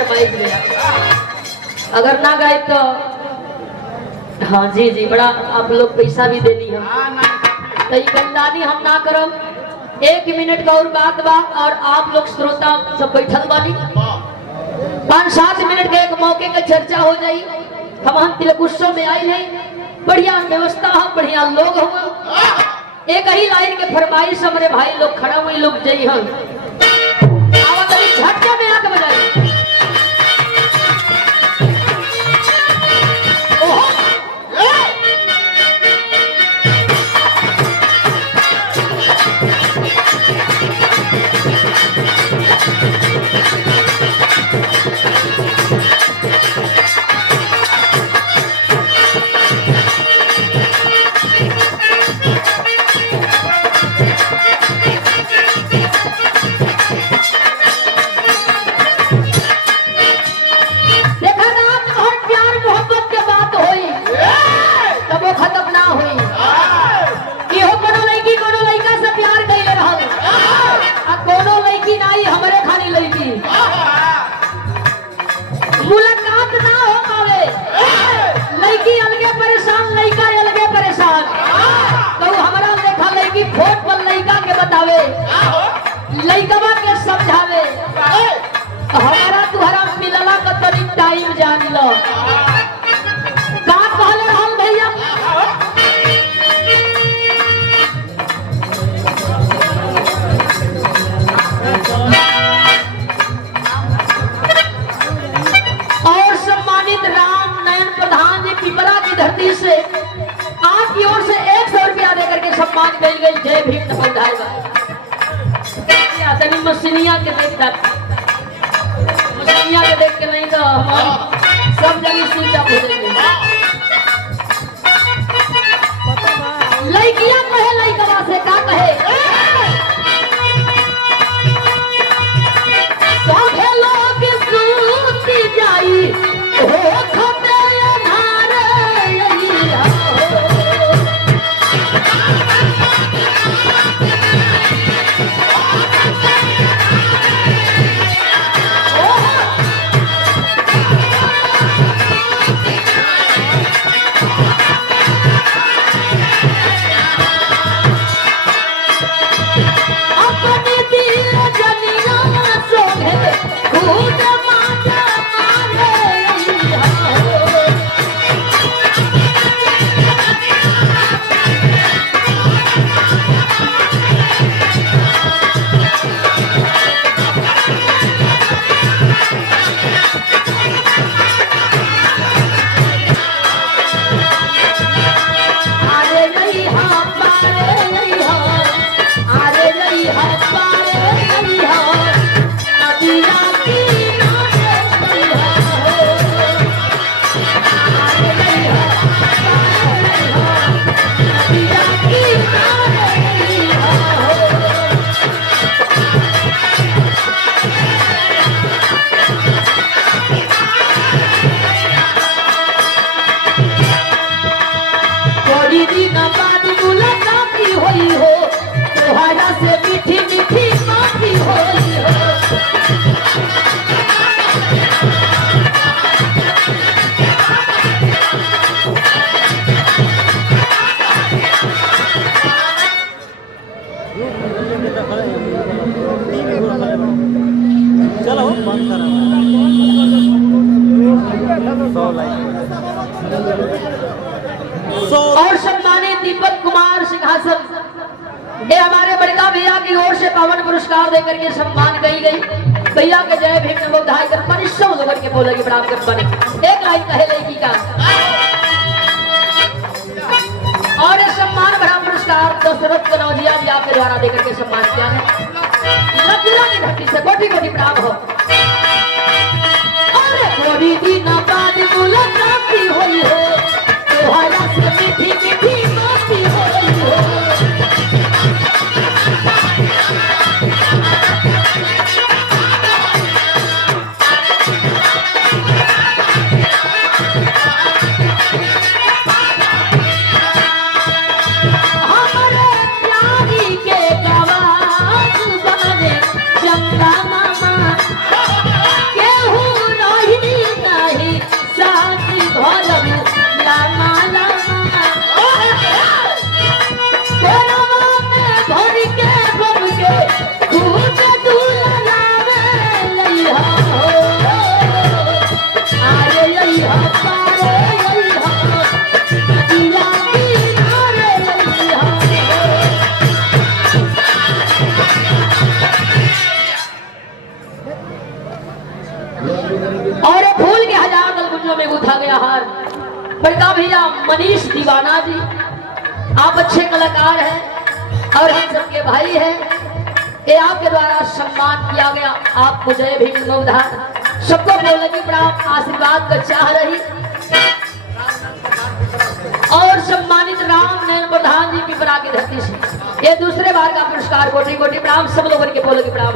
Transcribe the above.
फरमाइश दिया, अगर ना गाए तो हाँ जी जी बड़ा आप लोग पैसा भी दे दी हम तो गंदानी हम ना करो। 1 मिनट का और बात बा और आप लोग श्रोता सब बैठल बानी 5-7 मिनट के एक मौके का चर्चा हो जाई। हम तिलक उत्सव में आई नहीं, बढ़िया व्यवस्था हो, बढ़िया लोग हो। एक ही लाइन के फरमाइश हमारे भाई लोग खड़ा हुए लोग जई हम झटके में आके बजाई। मुलाकात ना हो पावे, लड़की अलगे परेशान, लड़का अलगे परेशान। तो हमारा देखा लड़की फोन पर लड़का के बतावे, लड़कवा के समझावे, हमारा तुहरा मिलला का तनी टाइम जान लो। का कहले हम भैया धरती से आपकी ओर से 100 रुपया देकर के सम्मान मिल गई। जय भीम तनी मसीनिया के देख के नहीं तो हम सब जगह स्विच ऑफ हो जाएंगे। लड़कियां कहे लड़कवा से का कहे सभे लोग सूती जाई हो खते और सम्मानित दीपक कुमार सिंहासन ये हमारे बड़का भैया की ओर से पावन पुरस्कार देकर के सम्मान गई गई। भैया के जय भीम नमो बधाई कर 500 लोगों के बोलेगी बड़ा कर बने एक लाइन कहे लड़की का और ये सम्मान भरा पुरस्कार दशरथ कनौजिया जी आपके द्वारा देकर के सम्मान किया है। लखीरा की धरती से कोटि कोटि प्रणाम हो। अरे थोड़ी दिन बाद मुलाकात हुई हो तुम्हारा से मीठी मीठी बातें हुई हो। और फूल के 1000 दलगुंजों में गुथा गया हार। बड़का भैया मनीष दीवाना जी, आप अच्छे कलाकार हैं और हम सबके भाई हैं। ये आपके द्वारा सम्मान किया गया, आपको जय भीम उधार। सबको बोलने प्रणाम, आशीर्वाद का चाह रही। और सम्मानित राम नयन प्रधान जी पिपरा की धरती से ये दूसरे बार का पुरस्कार, कोटि कोटि प्रणाम। सब लोगों के बोलोगे प्रणाम।